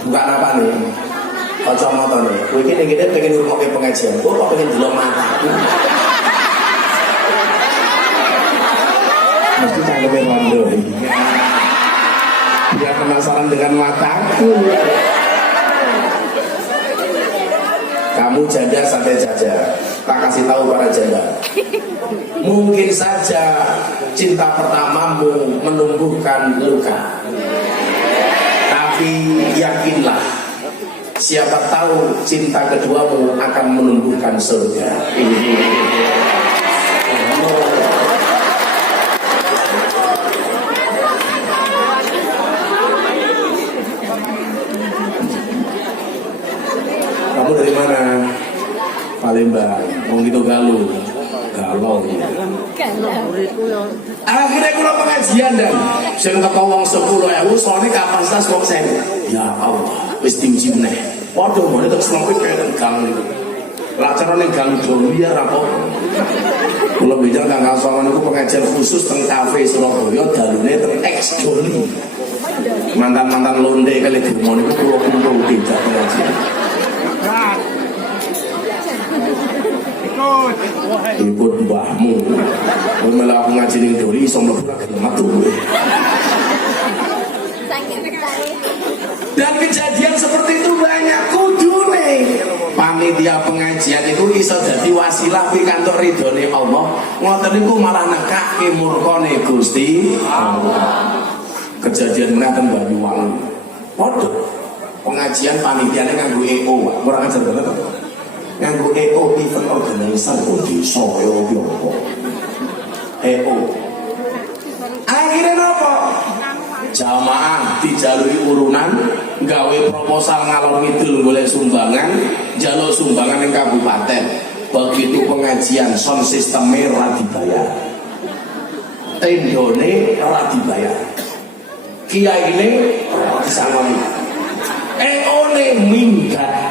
Bukan apa nih? Kacamata nih. Kowe iki ning kene pengen ngrungokke pengajian. Kok pengen delok mataku? Mesti cangkeme rondo iki. Biar penasaran dengan mataku. Kamu janda sampai janda. Tak kasih tahu para janda. Mungkin saja cinta pertamamu menumbuhkan luka. Tapi yakinlah, siapa tahu cinta keduamu akan menumbuhkan surga. Kamu dari mana? Palembang. Wong gitu galuh. Galau. Akhirnya kula pengajian dan sing teko wong 10.000 soalnya kapasitas wong 1000. Ya Allah, wis diuji meneh. Padha mone tek semaput kaya teng gang niku. Lah carane gang doli ya ra apa. Kula bicara tanggal 9 niku pengajian khusus teng kafe Surabaya dalune teng X Doli. Mantan-mantan londe kali dirmo niku kula kumpul tidak pengajian. Ikut mbahmu. Kowe malah aku ngaji ning Doli iso mlebu ra gelem metu. Dan kejadian seperti itu banyak. Kudune panitia pengajian itu iso dadi wasilah pikantuk ridhone Allah. Ngoten niku malah nekake murkane Gusti Allah. Kejadian menaken Banyuwangi. Padha pengajian panitiane nganggo EO, ora ngajar banget. Nganggo EO event organizer kok desa ya apa. EO. Akhirnya apa? Jamaah dijalui urunan, gawe proposal ngalor ngidul golek sumbangan, jaluk sumbangan ning kabupaten. Begitu pengajian sound sistemnya ora dibayar. Tendone ora dibayar. Kiai ini disangoni. EO-ne minggat.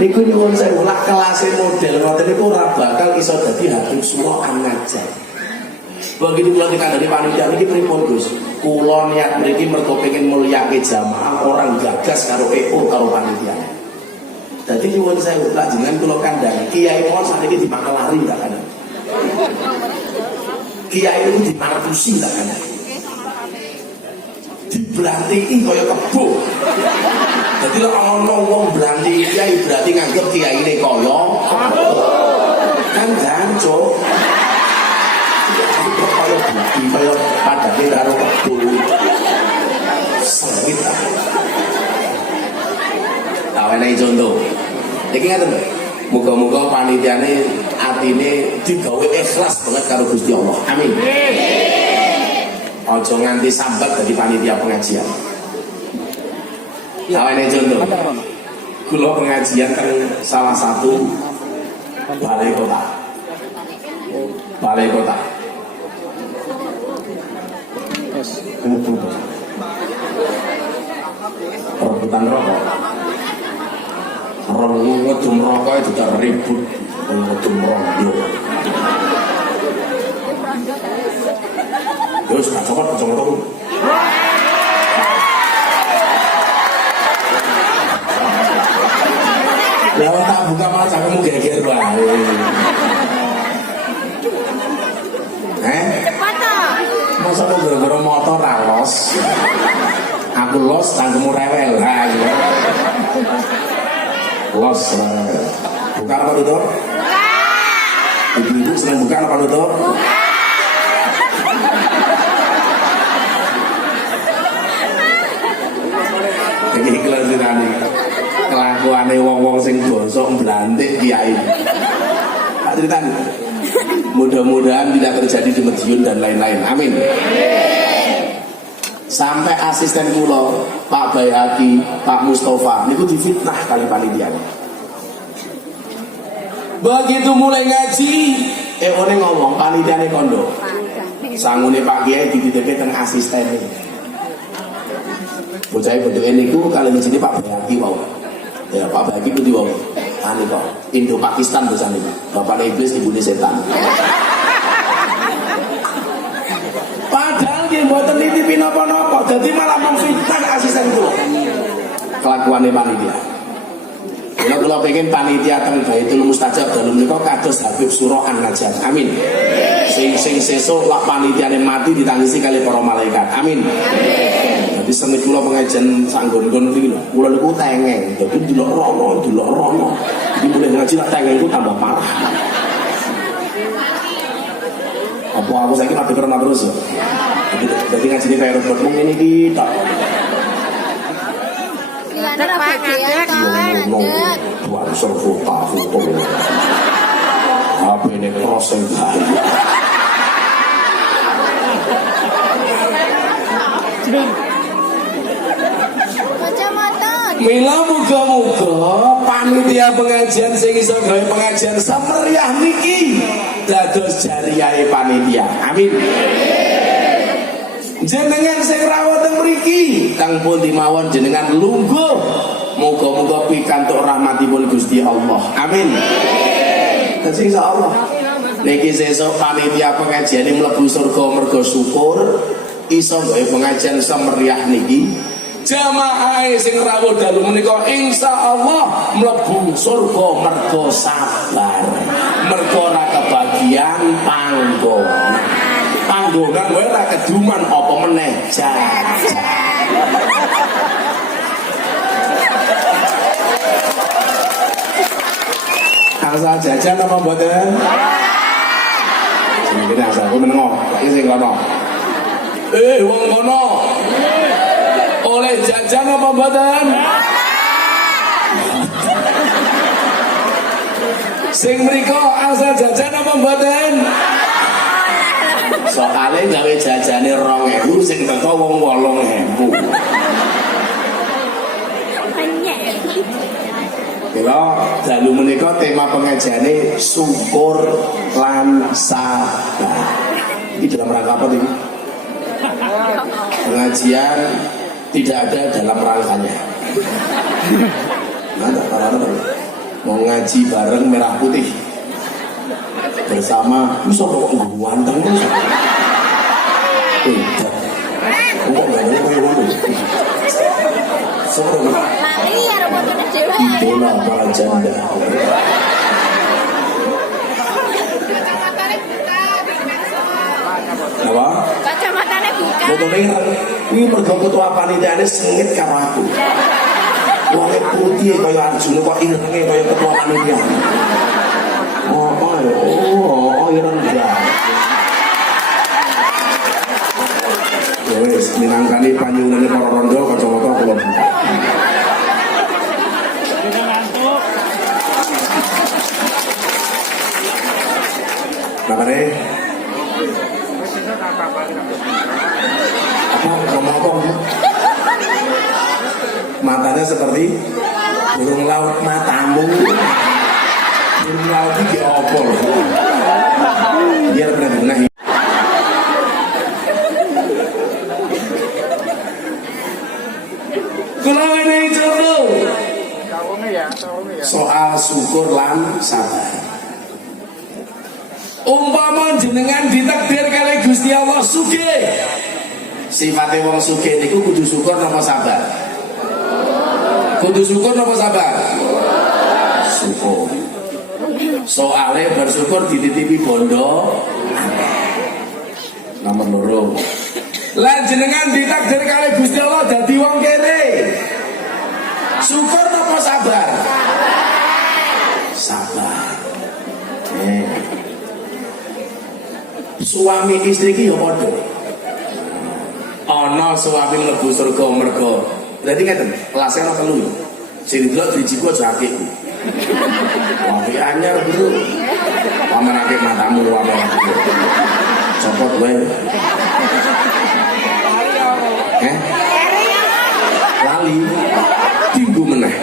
Niku nyuwun sewu lak kelas model ngoten niku ora bakal iso dadi hakim sura ngajar. Begitu kula dikandani panitia niki pripun Gus? Kula niat mriki mergo pengin mulyake jamaah orang gagas karo EO karo panitia. Dadi nyuwun sewu lak jenengan kula kandhani kiai mon sakniki dimakelari tak kan. Kiai itu dimartusi tak kan. Diberantiin kaya kebo. Jadi lek ana wong beranti kiai berarti nganggep kiai ini kaya kan jancuk. Kaya bukti kaya padane karo kebo. Sengit ta. Tawenehi contoh. Iki ngaten lho. Muga-muga panitiane atine digawe ikhlas banget karo Gusti Allah. Amin. Ojo nganti sambat dari panitia pengajian. Awalnya contoh, kula pengajian kan salah satu balai kota. Rebutan rokok. Ngedum rokok itu tidak ribut, ngedum rokok. Terus kacokot tuh. Lewat tak buka malah kamu geger wae. Cepat toh. Masa kok gara-gara motor ra los. Aku los cangkemmu rewel. Ha iya. Los. Buka apa tutup? Buka. Ibu-ibu senang buka apa tutup? Buka. Iki kelanjutane. Kelakuane wong-wong sing bosok mblantik kiai. Tak critani. Mudah-mudahan tidak terjadi di Madiun dan lain-lain. Amin. Sampai asisten kula, Pak Bayhaqi, Pak Mustafa niku difitnah kali panitia. Begitu mulai ngaji, one ngomong panitiane kondo. Sangune Pak Kiai dititipke teng asistene. Bocah bentuke niku kali sini Pak Bayhaqi wae. Ya Pak Bayhaqi kudu wae. Ane kok Indo Pakistan bocah niku. Bapakne iblis ibune setan. mboten nitipi napa-napa, dadi malah memfitnah asisten kula. Kelakuane panitia. Kula kula pengen panitia teng Baitul Mustajab dalem menika kados Habib Surah An-Najat. Amin. Sing sesuk lak panitiane mati ditangisi kali para malaikat. Amin. Jadi sengit kula pengajian sanggon-gon iki lho. Kula niku tengeng. Dadi delok rono. Iki mulai ngaji lak tengeng iku tambah parah. Apa aku saiki mati karena terus ya. Jadi ngaji ini kayak robot mungkin ini tak. Buat foto. HP ini proses Mila muga-muga panitia pengajian sing iso gawe pengajian semeriah niki dados jariyahe panitia. Amin. Jenengan sing rawuh teng mriki teng pundi mawon jenengan lungguh muga-muga pikantuk rahmatipun Gusti Allah. Amin. Dadi insyaallah niki sesuk panitia pengajian mlebu surga mergo syukur iso gawe pengajian semeriah niki. Jamaah sing rawuh dalu menika insyaallah mlebu surga mergo sabar. Mergo ora kebagian panggonan. Panggonan wae ora keduman apa meneh jajan. Asal jajan apa mboten? Jenenge asal ku menengo, iki sing kono. Wong kono. Oleh jajan apa mboten? Sing mriko asal jajan apa mboten? Soale gawe jajane 2.000 sing teko wong 8.000. Kira dalu menika tema pengajiane syukur lan sabar. Ini dalam rangka apa ini? Pengajian tidak ada dalam rangkanya. Nah, mau ngaji bareng merah putih bersama bisa kok ganteng terus. Tidak. Kok ganteng kayak ngono. Seru. Lali ya robotnya dhewe. Idola para janda. Apa? Kacamatane buka. Botone ini mergo ketua panitiane sengit karo aku. Wong putih kaya Arjuna kok irenge kaya ketua panitia. Ireng ya. Wes minangkani panyunane para rondo kacamata kula buka. Makane ngomong matanya seperti burung laut matamu. Burung laut iki apa lho? Biar benar-benar kula ini contoh soal syukur lan sabar. Umpama jenengan ditakdir kali Gusti Allah sugih. Sifate wong sugih niku kudu syukur napa sabar? Kudu syukur napa sabar? Syukur. Soale bersyukur dititipi bondo. Nomor 2. Lan jenengan ditakdir kali Gusti Allah dadi wong kere. Syukur napa sabar? Sabar. Suami istri ki ya padha. Ana suami mlebu surga mergo. Dadi ngeten, kelasé ana 3. Sing delok drijiku aja akeh. Wah, iki anyar gitu. Pamerake matamu wae. Copot wae. Lali. Tinggu meneh.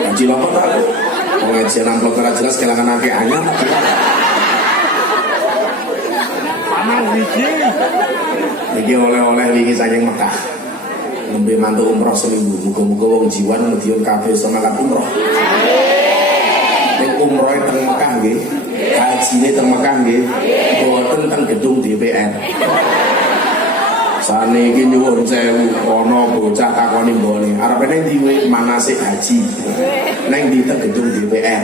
Ngaji apa ta? Pengajian amplop ora jelas kelangan akeh anyar. Iki oleh-oleh wingi saking Mekah. Nembe mantu umroh seminggu. Muga-muga wong jiwan medhiun kabeh semangat umroh. Ning umroh teng Mekah nggih. Hajine teng Mekah nggih. Boten teng gedung DPR. Saniki nyuwun sewu ana bocah takoni mbone arepene ndi manasik haji neng di gedung DPR.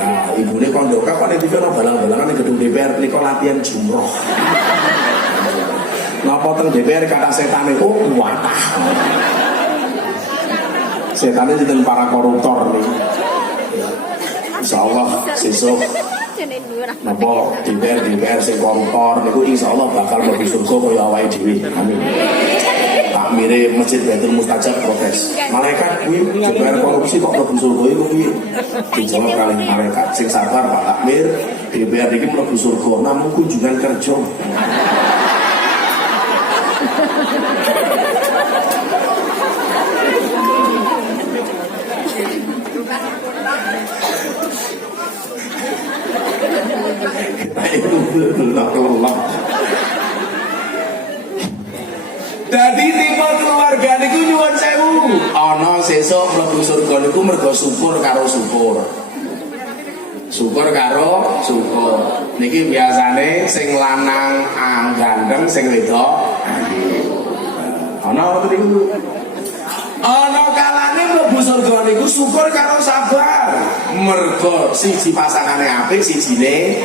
Nah, ibune kondoka kok nek dikono balang-balangan ning gedung DPR niku latihan jumroh. Napa teng DPR kata setan itu kuatah. Setannya jadi para koruptor nih. Insyaallah sesuk napa DPR sing koruptor niku insyaallah bakal mlebu surga kaya awake dhewe. Amin. Tak mirip Masjid Baitul Mustajab protes. Malaikat kuwi DPR korupsi kok mlebu surga iku piye? Dijawab kali malaikat sing sabar Pak Takmir, DPR iki mlebu surga namung kunjungan kerja. Dadi tipe keluarga niku nyuwun sewu. Ana sesuk mlebu surga niku mergo syukur karo syukur. Syukur karo syukur. Niki biasane sing lanang gandeng, sing wedok ana niku. Ana kalane mlebu surga niku syukur karo sabar. Mergo siji pasangane apik, sijine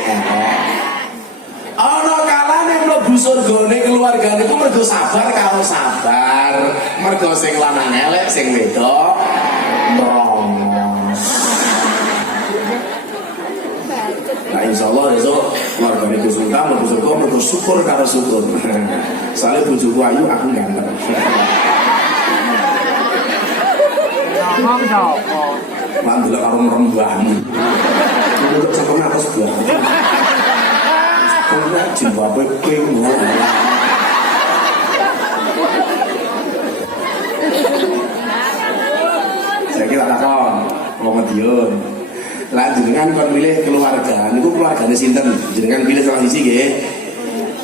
ana kalane mlebu surgane keluarga niku mergo sabar karo sabar. Mergo sing lanang elek, sing wedok brongos. Nah insyaallah esuk keluarga niku sultan mlebu surga mergo syukur karo syukur. Soale bojoku ayu aku ganteng. Mantul karo merembahmu. Kulo cekone atas sebelah. Kulo jimbabe ping. Saya kira takon, Madiun. Lah jenengan kon milih keluarga, niku keluargane sinten? Jenengan pilih salah siji nggih.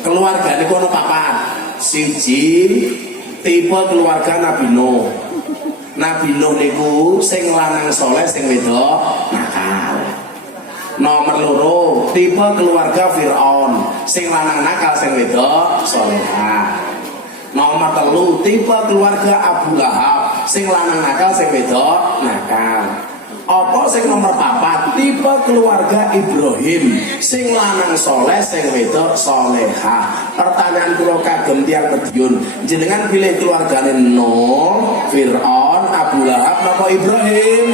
Keluargane kono papat. Siji tipe keluarga Nabi Nuh. Nabi Nuh niku sing lanang soleh, sing wedok nakal. Nomor loro tipe keluarga Fir'aun, sing lanang nakal, sing wedok solehah. Nomor telu tipe keluarga Abu Lahab, sing lanang nakal, sing wedok nakal. Apa sing nomor papat tipe keluarga Ibrahim, sing lanang soleh, sing wedok solehah. Pertanyaan kula kagem tiyang Madiun, jenengan pilih keluargane Nuh, Fir'aun, Abu Lahab napa Ibrahim?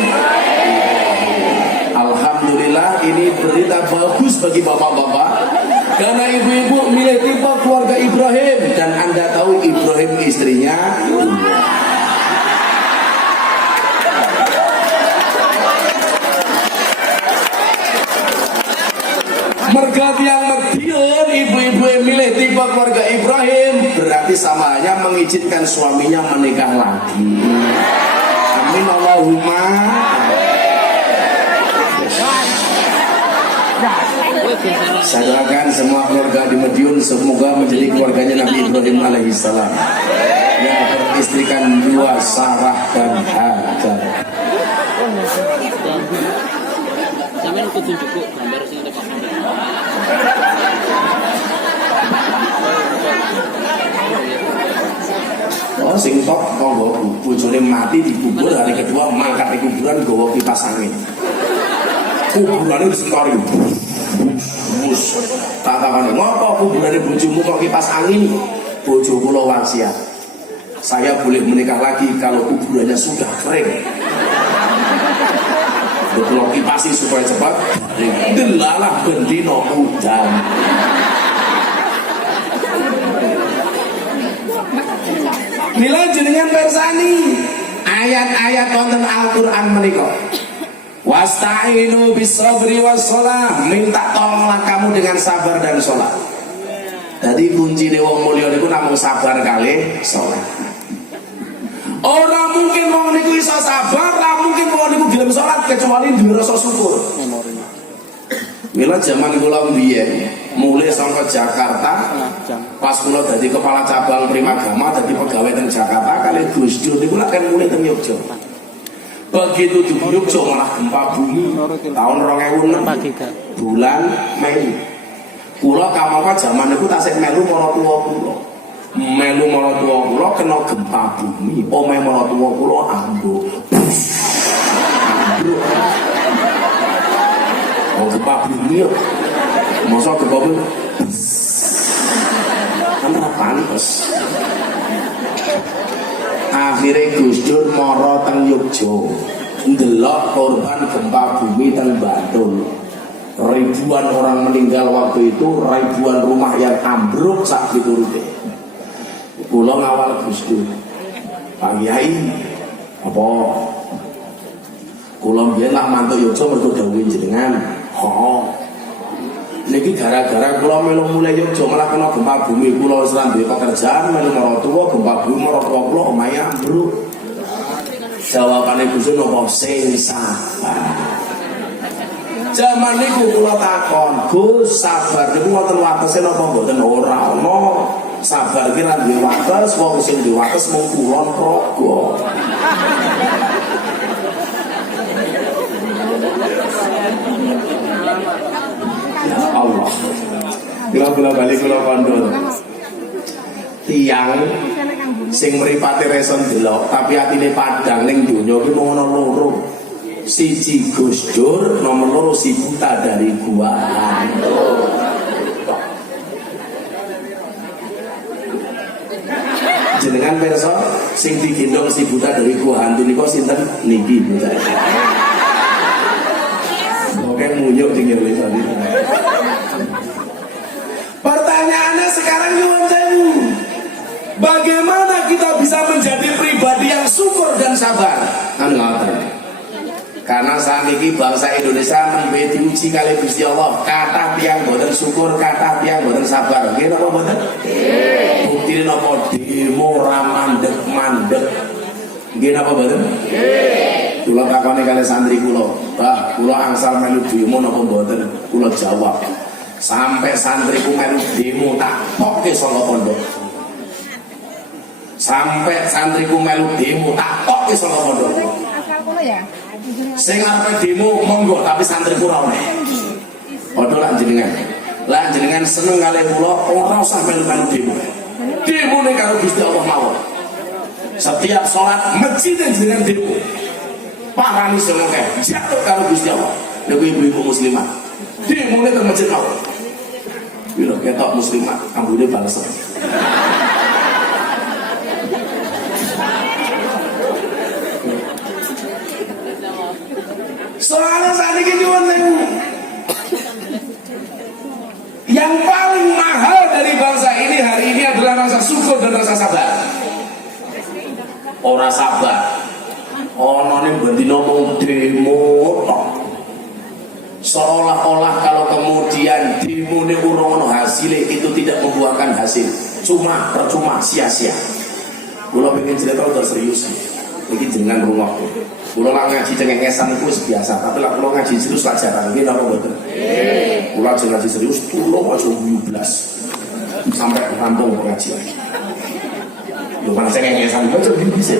Alhamdulillah, ini berita bagus bagi bapak-bapak karena ibu-ibu milih tipe keluarga Ibrahim. Dan Anda tahu Ibrahim istrinya merga yang Madiun, ibu-ibu yang milih tipe keluarga Ibrahim berarti sama hanya mengizinkan suaminya menikah lagi. Amin Allahumma. Saya doakan semua keluarga di Madiun semoga menjadi keluarganya Nabi Ibrahim alaihissalam yang beristrikan dua, Sarah dan Hajar. Sampai aku tunjuk gambar sing ada Pak. Oh sing top monggo bojone mati dikubur hari kedua mangkat di kuburan nggawa kipas angin. Kuburane disekori. Mus. Tak takon ngopo kuburane bojomu kok kipas angin? Bojo kula wasiat. Saya boleh menikah lagi kalau kuburannya sudah kering. Kalau kipasi supaya cepat delalah bendino udan. Mila jenengan bersani ayat-ayat wonten Al-Qur'an menika. Wasta'inu bisabri wassalah, minta tolonglah kamu dengan sabar dan sholat. Jadi kunci wong mulya niku namung sabar kalih sholat. Orang mungkin mau niku iso sabar, lah mungkin mau niku gelem sholat kecuali duwe rasa syukur. Mila zaman kula mbiyen mulai sampai Jakarta, pas kula dadi kepala cabang Primagama, dadi pegawai teng Jakarta kali Gus Dur niku kan mulai teng Yogya. Begitu di Yogya malah gempa bumi tahun 2006 bulan Mei. Kula kamangka zaman niku tasik melu para tuwa kula. melu maratuwa kula kena gempa bumi, omeh maratuwa kula ambruk. Ambruk. Oh gempa bumi. Masa gempa bumi. Kan ora pantes. Akhirnya Gus Dur mara teng Yogya ndelok korban gempa bumi teng Bantul. Ribuan orang meninggal waktu itu, ribuan rumah yang ambruk sak diturute. Kula ngawal Gus Dur. Pak Kiai apa kula mbiyen nak mantuk Yogya mergo dawuhe jenengan. Niki gara-gara kula melu mulai Yogya malah kena gempa bumi, kula wis ra duwe pekerjaan melu maratuwa gempa bumi maratuwa kula omahe ambruk. Jawabane Gus Dur napa sing sabar. Zaman niku kula takon, Gus sabar niku wonten watese napa mboten? Ora ana. Sabar ki ra duwe wates, wong sing duwe wates mung kulon praga. Allah. Kula balik kula kondol. Tiang sing mripate reson delok, tapi atine padang ning donya ki mung ana loro. Siji Gus Dur, nomor loro si buta dari gua hantu. Jenengan perso sing digendong si buta dari gua hantu niku sinten niki misalnya. Oke muyuk tinggal di sana. Pertanyaannya sekarang nyuwun sewu. Bagaimana kita bisa menjadi pribadi yang syukur dan sabar? Kan ngoten. Karena saat ini bangsa Indonesia nembe diuji kali Gusti Allah. Kata tiang boten syukur, kata tiang boten sabar. Nggih napa boten? Nggih. Buktine napa demo ra mandek-mandek. Nggih napa boten? Nggih. Kula takoni kali santri kula, "Bah, kula angsal melu demo napa boten?" Kula jawab, "Sampai santriku melu demo tak tokke saka pondok." Sampai santriku melu demo tak tokke saka pondok. Asal kula ya. Sing arepe demo monggo tapi santriku ora oleh. Padha lan jenengan. Lan jenengan seneng kalih kula ora usah melu-melu demo. Demone karo Gusti Allah mawon. Setiap salat masjid jenengan demo. Parani sing akeh jatuh karo Gusti Allah. Niku ibu-ibu muslimat. Demone teng masjid mawon. Bila ketok muslimat ambune bales. Soalnya saat ini nyuwun sewu. Yang paling mahal dari bangsa ini hari ini adalah rasa syukur dan rasa sabar. Ora sabar. Ono ning bendina mung demo tok. Seolah-olah kalau kemudian demo ne urung ono hasilnya itu tidak membuahkan hasil. Cuma percuma sia-sia. Kula pengen cerita udah serius. Iki jenengan rungokno. Kula lak ngaji cengengesan iku wis biasa, tapi lak kula ngaji serius lak jarang. Nggih napa mboten? Nggih. Kula ngaji serius tulung aja blas. Sampai rampung pengajian. Lho mana cengengesan kok jadi bisa.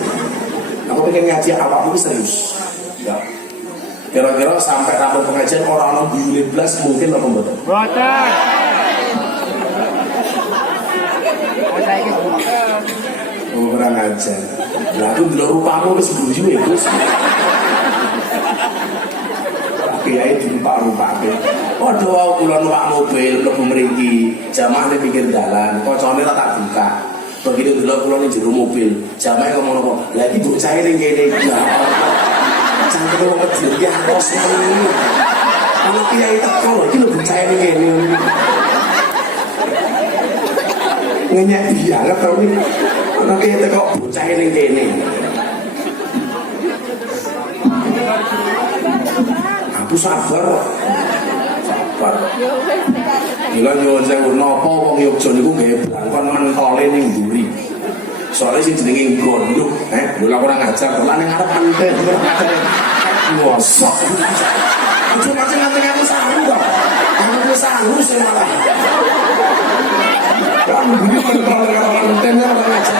Aku pengen ngaji apapun serius. Ya. Kira-kira sampai rampung pengajian orang-orang guyu blas mungkin apa mboten? Boten. Oh, kurang ajar. Lah aku ndelok rupamu wis guyu ya, Gus. Kiai dirumpak-rumpake. Padha wae kula numpak mobil mlebu mriki, jamaah ning pinggir dalan, kocone ora tak buka. Begitu delok kula ning jero mobil, jamaah ngomong apa? Lah iki bocah ning kene iki. Jangan kok kecil ya terus ini. Kalau kiai teko lho, iki lho bocah ning kene. Ngenyek banget tau iki. Ana kiai teko bocah ning kene. Aku sabar. Gila nyuwun sewu napa wong Yogya niku gawe blangkon mentole ning mburi. Soale sing jenenge gondok, lho lak ora ngajar, kok ning arep mentet. Ngosok. Cuma macam-macam saru kok. Aku saru sing malah. Kan mburi mentole karo mentet ora ngajar.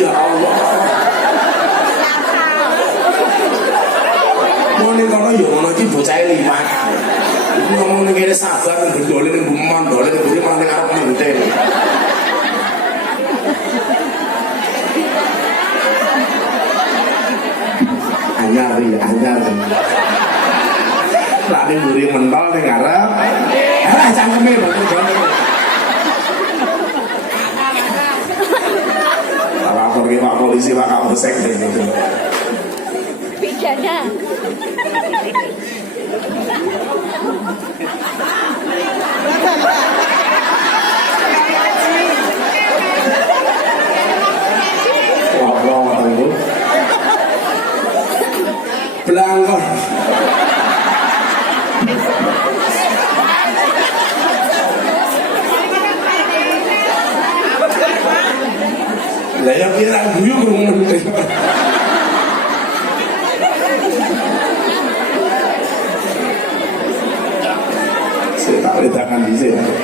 Ya Allah. Ngene kono yo ngono iki bocah liwat. Iku ngomong ning kene sabar gendole ning bumon, dole ning mburi malah ning arep mentet. ning mburi mentol ning ngarep. Alah cangkeme bojone. Lapor ke Pak Polisi, Pak Kapolsek gitu. Pidana. Wah, tangguh. Belangkon. Lah ya kira guyu krungu. Saya tak letakkan di sini.